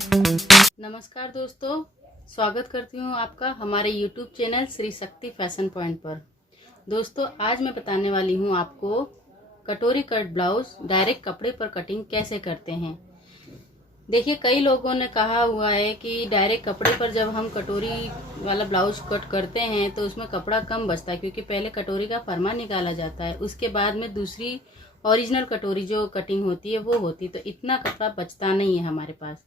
नमस्कार दोस्तों, स्वागत करती हूँ आपका हमारे YouTube channel Shri Shakti fashion point पर। दोस्तों, आज मैं बताने वाली हूँ आपको कटोरी कट ब्लाउज डायरेक्ट कपड़े पर कटिंग कैसे करते हैं। देखिए, कई लोगों ने कहा हुआ है कि डायरेक्ट कपड़े पर जब हम कटोरी वाला ब्लाउज कट करते हैं तो उसमें कपड़ा कम बचता है, क्योंकि पहले कटोरी का फरमा निकाला जाता है, उसके बाद में दूसरी ओरिजिनल कटोरी जो कटिंग होती है वो होती है, तो इतना कपड़ा बचता नहीं है हमारे पास।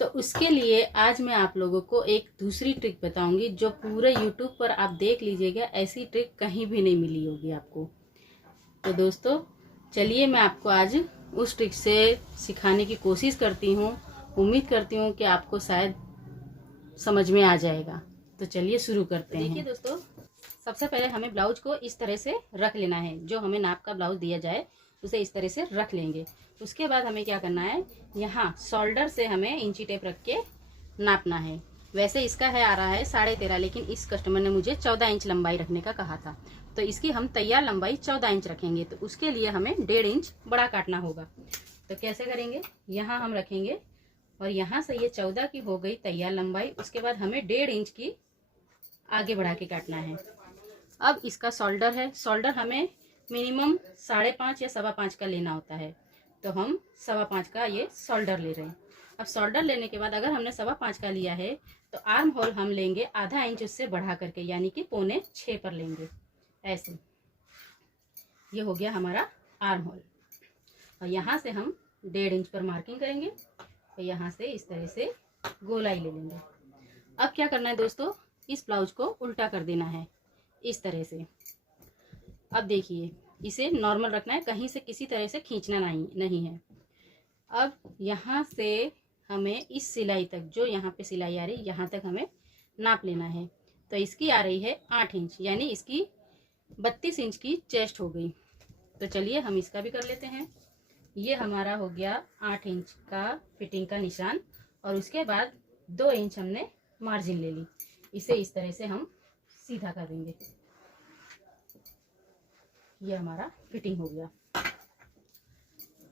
तो उसके लिए आज मैं आप लोगों को एक दूसरी ट्रिक बताऊंगी जो पूरे YouTube पर आप देख लीजिएगा, ऐसी ट्रिक कहीं भी नहीं मिली होगी आपको। तो दोस्तों, चलिए मैं आपको आज उस ट्रिक से सिखाने की कोशिश करती हूँ। उम्मीद करती हूँ कि आपको शायद समझ में आ जाएगा। तो चलिए शुरू करते हैं। देखिए दोस्तों, सबसे पहले हमें ब्लाउज को इस तरह से रख लेना है। जो हमें नाप का ब्लाउज दिया जाए उसे इस तरह से रख लेंगे। उसके बाद हमें क्या करना है, यहाँ शोल्डर से हमें इंची टेप रख के नापना है। वैसे इसका है आ रहा है 13.5, लेकिन इस कस्टमर ने मुझे 14 इंच लंबाई रखने का कहा था, तो इसकी हम तैयार लंबाई 14 इंच रखेंगे। तो उसके लिए हमें 1.5 इंच बड़ा काटना होगा। तो कैसे करेंगे, यहाँ हम रखेंगे और यहाँ से ये 14 की हो गई तैयार लंबाई। उसके बाद हमें 1.5 इंच की आगे बढ़ा के काटना है। अब इसका शोल्डर है, शोल्डर हमें मिनिमम 5.5 या 5.25 का लेना होता है, तो हम 5.25 का ये शोल्डर ले रहे हैं। अब शोल्डर लेने के बाद अगर हमने 5.25 का लिया है तो आर्म होल हम लेंगे आधा इंच उससे बढ़ा करके, यानी कि 5.25 पर लेंगे। ऐसे ये हो गया हमारा आर्म होल। और यहाँ से हम 1.5 इंच पर मार्किंग करेंगे, तो यहाँ से इस तरह से गोलाई ले लेंगे। अब क्या करना है दोस्तों, इस ब्लाउज को उल्टा कर देना है इस तरह से। अब देखिए, इसे नॉर्मल रखना है, कहीं से किसी तरह से खींचना नहीं है। अब यहाँ से हमें इस सिलाई तक, जो यहाँ पे सिलाई आ रही है यहाँ तक हमें नाप लेना है। तो इसकी आ रही है 8 इंच, यानी इसकी 32 इंच की चेस्ट हो गई। तो चलिए हम इसका भी कर लेते हैं। ये हमारा हो गया 8 इंच का फिटिंग का निशान, और उसके बाद 2 इंच हमने मार्जिन ले ली। इसे इस तरह से हम सीधा कर देंगे। ये हमारा फिटिंग हो गया।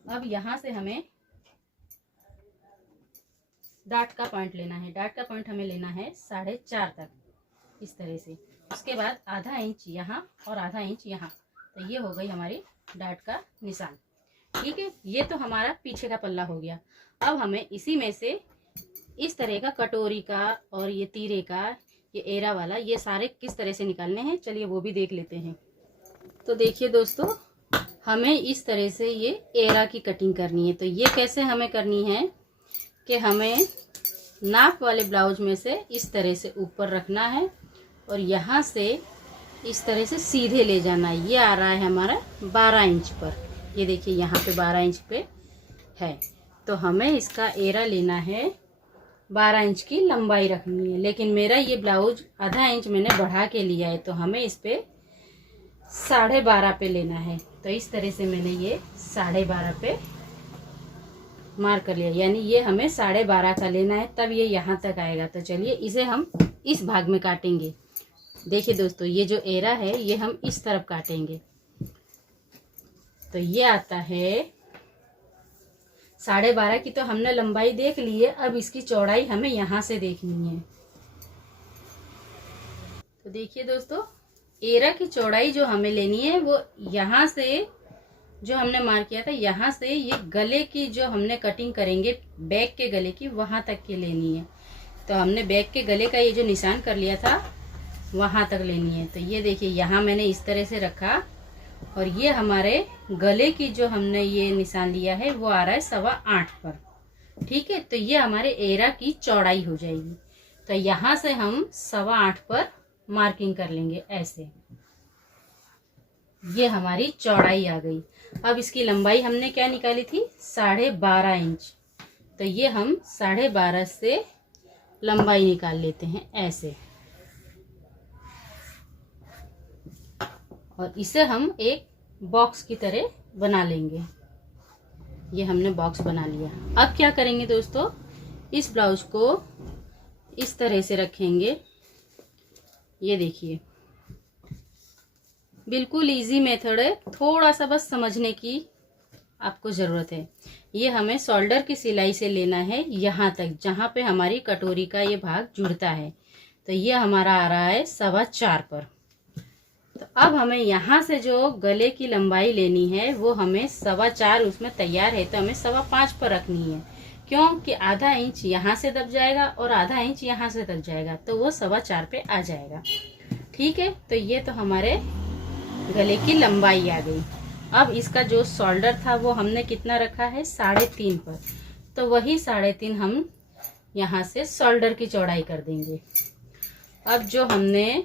अब यहाँ से हमें डाट का पॉइंट लेना है। डाट का पॉइंट हमें लेना है 4.5 तक, इस तरह से। उसके बाद आधा इंच यहाँ और आधा इंच यहाँ, तो ये हो गई हमारी डाट का निशान। ठीक है, ये तो हमारा पीछे का पल्ला हो गया। अब हमें इसी में से इस तरह का कटोरी का और ये तीरे का, ये एरा वाला, ये सारे किस तरह से निकालने हैं, चलिए वो भी देख लेते हैं। तो देखिए दोस्तों, हमें इस तरह से ये एरा की कटिंग करनी है। तो ये कैसे हमें करनी है कि हमें नाप वाले ब्लाउज में से इस तरह से ऊपर रखना है और यहाँ से इस तरह से सीधे ले जाना है। ये आ रहा है हमारा 12 इंच पर। ये देखिए यहाँ पे 12 इंच पे है, तो हमें इसका एरा लेना है 12 इंच की लंबाई रखनी है। लेकिन मेरा ये ब्लाउज आधा इंच मैंने बढ़ा के लिया है, तो हमें इस पे 12.5 पे लेना है। तो इस तरह से मैंने ये 12.5 पे मार्क कर लिया, यानी ये हमें 12.5 का लेना है, तब ये यहाँ तक आएगा। तो चलिए इसे हम इस भाग में काटेंगे। देखिए दोस्तों, ये जो एरा है ये हम इस तरफ काटेंगे। तो ये आता है 12.5 की। तो हमने लंबाई देख ली है, अब इसकी चौड़ाई हमें यहाँ से देखनी है। तो देखिए दोस्तों, एरा की चौड़ाई जो हमें लेनी है वो यहाँ से, जो हमने मार्क किया था यहाँ से, ये गले की जो हमने कटिंग करेंगे बैक के गले की, वहाँ तक की लेनी है। तो हमने बैक के गले का ये जो निशान कर लिया था वहाँ तक लेनी है। तो ये देखिए, यहाँ मैंने इस तरह से रखा और ये हमारे गले की जो हमने ये निशान लिया है वो आ रहा है 8.25 पर। ठीक है, तो ये हमारे एरा की चौड़ाई हो जाएगी। तो यहाँ से हम 8.25 पर मार्किंग कर लेंगे ऐसे। ये हमारी चौड़ाई आ गई। अब इसकी लंबाई हमने क्या निकाली थी, 12.5 इंच। तो ये हम 12.5 से लंबाई निकाल लेते हैं ऐसे, और इसे हम एक बॉक्स की तरह बना लेंगे। ये हमने बॉक्स बना लिया। अब क्या करेंगे दोस्तों, इस ब्लाउज को इस तरह से रखेंगे। ये देखिए, बिल्कुल इजी मेथड है, थोड़ा सा बस समझने की आपको ज़रूरत है। ये हमें शोल्डर की सिलाई से लेना है यहाँ तक, जहाँ पे हमारी कटोरी का ये भाग जुड़ता है। तो ये हमारा आ रहा है 4.25 पर। तो अब हमें यहाँ से जो गले की लंबाई लेनी है वो हमें 4.25 उसमें तैयार है, तो हमें 5.25 पर रखनी है। क्योंकि आधा इंच यहाँ से दब जाएगा और आधा इंच यहाँ से दब जाएगा, तो वो 4.25 पे आ जाएगा। ठीक है, तो ये तो हमारे गले की लंबाई आ गई। अब इसका जो शोल्डर था वो हमने कितना रखा है, 3.5 पर। तो वही 3.5 हम यहाँ से शोल्डर की चौड़ाई कर देंगे। अब जो हमने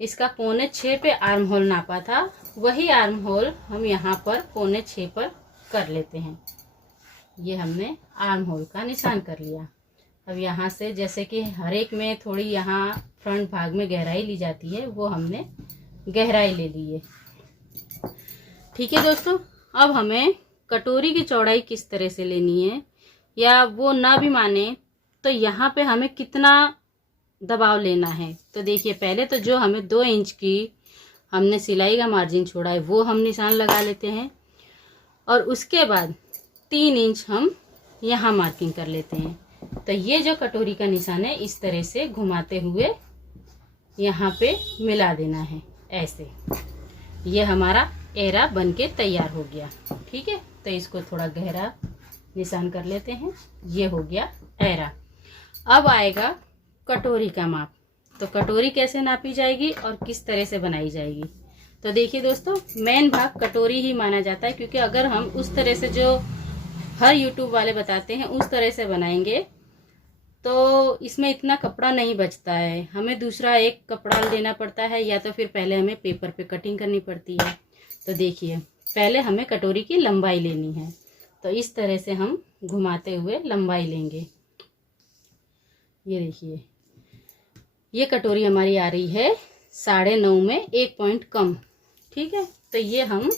इसका 5.25 पे आर्म होल नापा था, वही आर्म होल हम यहाँ पर 5.25 पर कर लेते हैं। ये हमने आर्म होल का निशान कर लिया। अब यहाँ से जैसे कि हर एक में थोड़ी यहाँ फ्रंट भाग में गहराई ली जाती है, वो हमने गहराई ले ली है। ठीक है दोस्तों, अब हमें कटोरी की चौड़ाई किस तरह से लेनी है, या वो ना भी माने तो यहाँ पे हमें कितना दबाव लेना है। तो देखिए, पहले तो जो हमें 2 इंच की हमने सिलाई का मार्जिन छोड़ा है वो हम निशान लगा लेते हैं, और उसके बाद 3 इंच हम यहाँ मार्किंग कर लेते हैं। तो ये जो कटोरी का निशान है, इस तरह से घुमाते हुए यहाँ पे मिला देना है ऐसे। ये हमारा एरा बन के तैयार हो गया। ठीक है, तो इसको थोड़ा गहरा निशान कर लेते हैं। ये हो गया एरा। अब आएगा कटोरी का माप। तो कटोरी कैसे नापी जाएगी और किस तरह से बनाई जाएगी। तो देखिए दोस्तों, मेन भाग कटोरी ही माना जाता है, क्योंकि अगर हम उस तरह से जो हर यूट्यूब वाले बताते हैं उस तरह से बनाएंगे तो इसमें इतना कपड़ा नहीं बचता है। हमें दूसरा एक कपड़ा लेना पड़ता है, या तो फिर पहले हमें पेपर पे कटिंग करनी पड़ती है। तो देखिए, पहले हमें कटोरी की लंबाई लेनी है। तो इस तरह से हम घुमाते हुए लंबाई लेंगे। ये देखिए, ये कटोरी हमारी आ रही है 9.5 में 1 पॉइंट कम। ठीक है, तो ये हम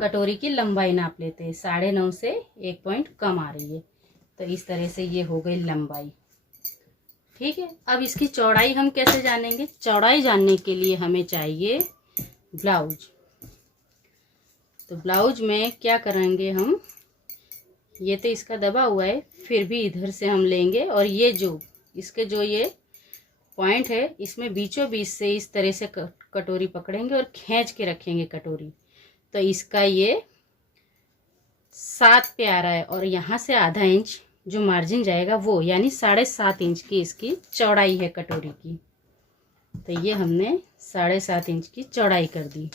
कटोरी की लंबाई नाप लेते हैं। 9.5 से 1 पॉइंट कम आ रही है। तो इस तरह से ये हो गई लंबाई। ठीक है, अब इसकी चौड़ाई हम कैसे जानेंगे। चौड़ाई जानने के लिए हमें चाहिए ब्लाउज। तो ब्लाउज में क्या करेंगे हम, ये तो इसका दबा हुआ है, फिर भी इधर से हम लेंगे, और ये जो इसके जो ये पॉइंट है, इसमें बीचों बीच से इस तरह से कटोरी पकड़ेंगे और खींच के रखेंगे कटोरी। तो इसका ये 7 पे आ रहा है, और यहाँ से आधा इंच जो मार्जिन जाएगा वो, यानी 7.5 इंच की इसकी चौड़ाई है कटोरी की। तो ये हमने 7.5 इंच की चौड़ाई कर दी।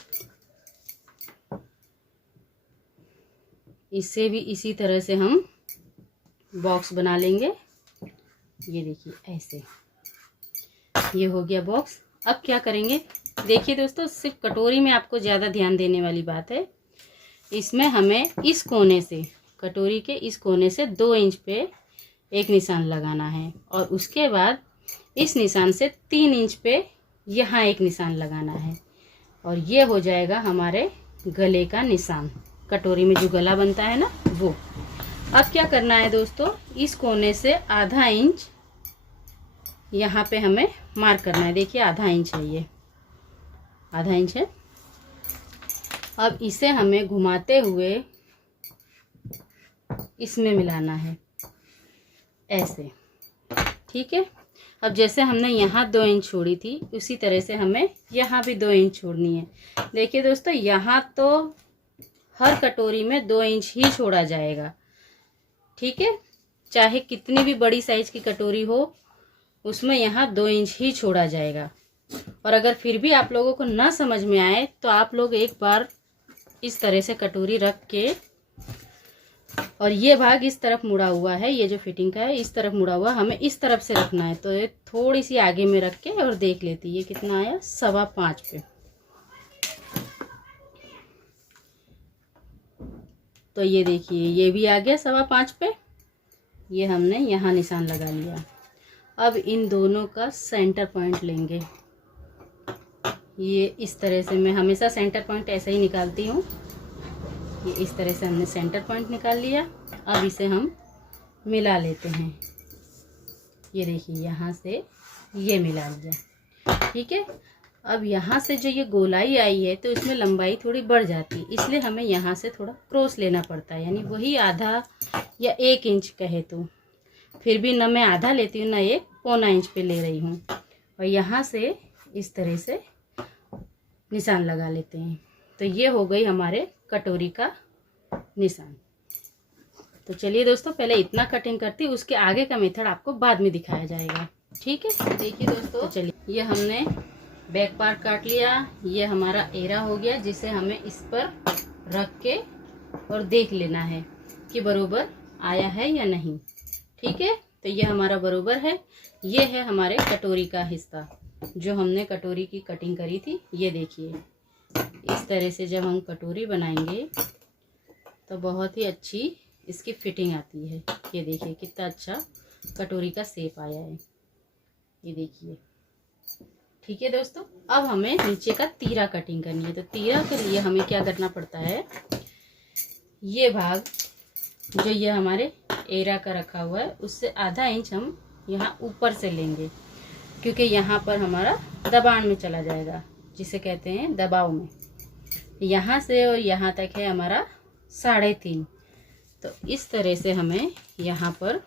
इससे भी इसी तरह से हम बॉक्स बना लेंगे। ये देखिए ऐसे, ये हो गया बॉक्स। अब क्या करेंगे, देखिए दोस्तों, सिर्फ कटोरी में आपको ज़्यादा ध्यान देने वाली बात है। इसमें हमें इस कोने से, कटोरी के इस कोने से 2 इंच पे एक निशान लगाना है, और उसके बाद इस निशान से 3 इंच पे यहाँ एक निशान लगाना है, और ये हो जाएगा हमारे गले का निशान। कटोरी में जो गला बनता है ना, वो। अब क्या करना है दोस्तों, इस कोने से आधा इंच यहाँ पे हमें मार्क करना है। देखिए, आधा इंच है, ये आधा इंच है। अब इसे हमें घुमाते हुए इसमें मिलाना है ऐसे। ठीक है, अब जैसे हमने यहाँ 2 इंच छोड़ी थी, उसी तरह से हमें यहाँ भी 2 इंच छोड़नी है। देखिए दोस्तों, यहाँ तो हर कटोरी में 2 इंच ही छोड़ा जाएगा। ठीक है, चाहे कितनी भी बड़ी साइज की कटोरी हो, उसमें यहाँ 2 इंच ही छोड़ा जाएगा। और अगर फिर भी आप लोगों को ना समझ में आए तो आप लोग एक बार इस तरह से कटोरी रख के, और ये भाग इस तरफ मुड़ा हुआ है, ये जो फिटिंग का है इस तरफ मुड़ा हुआ, हमें इस तरफ से रखना है। तो ये थोड़ी सी आगे में रख के और देख लेती है ये कितना आया, 5.25 पे। तो ये देखिए, ये भी आ गया 5.25 पे। ये हमने यहाँ निशान लगा लिया। अब इन दोनों का सेंटर पॉइंट लेंगे। ये इस तरह से, मैं हमेशा सेंटर पॉइंट ऐसे ही निकालती हूँ। ये इस तरह से हमने सेंटर पॉइंट निकाल लिया। अब इसे हम मिला लेते हैं। ये देखिए, यहाँ से ये मिला लिया। ठीक है, अब यहाँ से जो ये गोलाई आई है तो इसमें लंबाई थोड़ी बढ़ जाती है, इसलिए हमें यहाँ से थोड़ा क्रॉस लेना पड़ता है, यानी वही आधा या 1 इंच कहे तो। फिर भी ना मैं आधा लेती हूँ ना 1.25 इंच पे ले रही हूँ। और यहाँ से इस तरह से निशान लगा लेते हैं। तो ये हो गई हमारे कटोरी का निशान। तो चलिए दोस्तों, पहले इतना कटिंग करती, उसके आगे का मेथड आपको बाद में दिखाया जाएगा। ठीक है, देखिए दोस्तों, तो चलिए ये हमने बैक पार्ट काट लिया। ये हमारा एरा हो गया, जिसे हमें इस पर रख के और देख लेना है कि बरोबर आया है या नहीं। ठीक है, तो ये हमारा बरोबर है। ये है हमारे कटोरी का हिस्सा जो हमने कटोरी की कटिंग करी थी। ये देखिए, इस तरह से जब हम कटोरी बनाएंगे तो बहुत ही अच्छी इसकी फिटिंग आती है। ये देखिए कितना अच्छा कटोरी का शेप आया है, ये देखिए। ठीक है दोस्तों, अब हमें नीचे का तीरा कटिंग करनी है। तो तीरा के लिए हमें क्या करना पड़ता है, ये भाग जो ये हमारे एरा का रखा हुआ है उससे आधा इंच हम यहाँ ऊपर से लेंगे, क्योंकि यहाँ पर हमारा दबाण में चला जाएगा, जिसे कहते हैं दबाव में। यहाँ से और यहाँ तक है हमारा 3.5। तो इस तरह से हमें यहाँ पर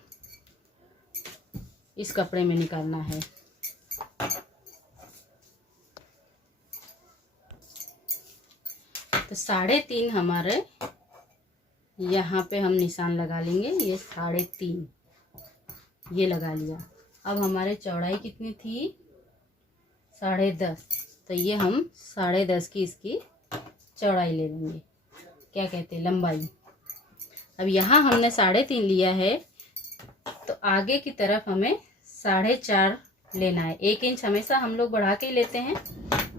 इस कपड़े में निकालना है। तो 3.5 हमारे यहाँ पे हम निशान लगा लेंगे। ये 3.5 ये लगा लिया। अब हमारे चौड़ाई कितनी थी, 10.5। तो ये हम 10.5 की इसकी चौड़ाई ले लेंगे, क्या कहते हैं, लंबाई। अब यहाँ हमने 3.5 लिया है, तो आगे की तरफ हमें 4.5 लेना है। 1 इंच हमेशा हम लोग बढ़ा के लेते हैं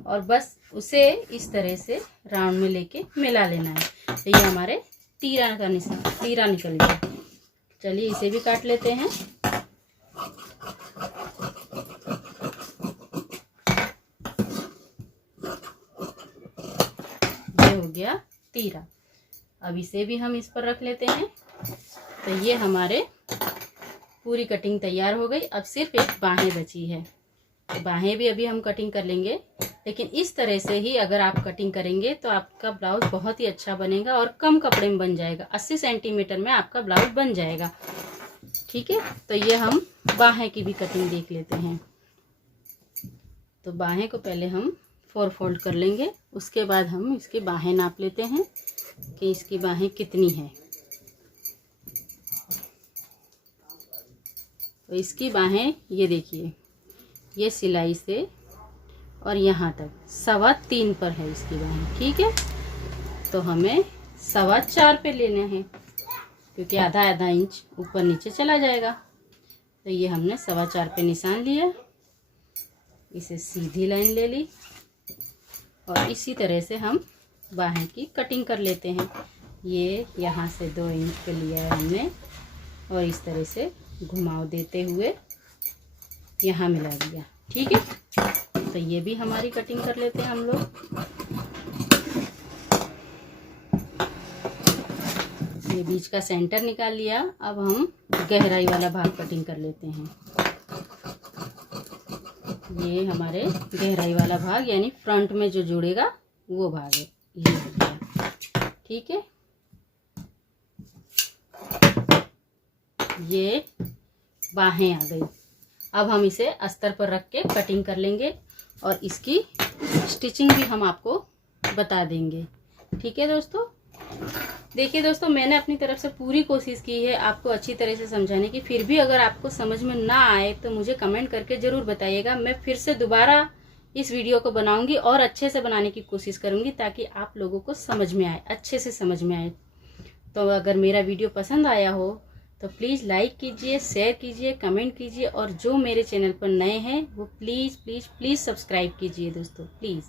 और बस उसे इस तरह से राउंड में लेके मिला लेना है। तो ये हमारे तीरा का निशान, तीरा निकल गया। चलिए इसे भी काट लेते हैं। ये हो गया तीरा। अब इसे भी हम इस पर रख लेते हैं। तो ये हमारे पूरी कटिंग तैयार हो गई। अब सिर्फ एक बाहें बची है। तो बाहें भी अभी हम कटिंग कर लेंगे, लेकिन इस तरह से ही अगर आप कटिंग करेंगे तो आपका ब्लाउज बहुत ही अच्छा बनेगा और कम कपड़े में बन जाएगा। 80 सेंटीमीटर में आपका ब्लाउज बन जाएगा। ठीक है, तो ये हम बाहें की भी कटिंग देख लेते हैं। तो बाहें को पहले हम 4 फोल्ड कर लेंगे, उसके बाद हम इसकी बाहें नाप लेते हैं कि इसकी बाहें कितनी है। तो इसकी बाहें ये देखिए, ये सिलाई से और यहाँ तक 3.25 पर है इसकी बाहें। ठीक है, तो हमें 4.25 पे लेना है, क्योंकि आधा इंच ऊपर नीचे चला जाएगा। तो ये हमने 4.25 पे निशान लिया, इसे सीधी लाइन ले ली और इसी तरह से हम बाहें की कटिंग कर लेते हैं। ये यहाँ से 2 इंच पे लिया है हमने और इस तरह से घुमाव देते हुए यहाँ मिला दिया। ठीक है, तो ये भी हमारी कटिंग कर लेते हैं हम लोग। ये बीच का सेंटर निकाल लिया। अब हम गहराई वाला भाग कटिंग कर लेते हैं। ये हमारे गहराई वाला भाग यानी फ्रंट में जो जुड़ेगा वो भाग है, ये हो गया। ठीक है, ये बाहें आ गई। अब हम इसे अस्तर पर रख के कटिंग कर लेंगे और इसकी स्टिचिंग भी हम आपको बता देंगे। ठीक है दोस्तों, देखिए दोस्तों, मैंने अपनी तरफ से पूरी कोशिश की है आपको अच्छी तरह से समझाने की। फिर भी अगर आपको समझ में ना आए तो मुझे कमेंट करके ज़रूर बताइएगा। मैं फिर से दोबारा इस वीडियो को बनाऊंगी और अच्छे से बनाने की कोशिश करूंगी, ताकि आप लोगों को समझ में आए, अच्छे से समझ में आए। तो अगर मेरा वीडियो पसंद आया हो तो प्लीज़ लाइक कीजिए, शेयर कीजिए, कमेंट कीजिए और जो मेरे चैनल पर नए हैं वो प्लीज़ प्लीज़ प्लीज़ सब्सक्राइब कीजिए दोस्तों, प्लीज़।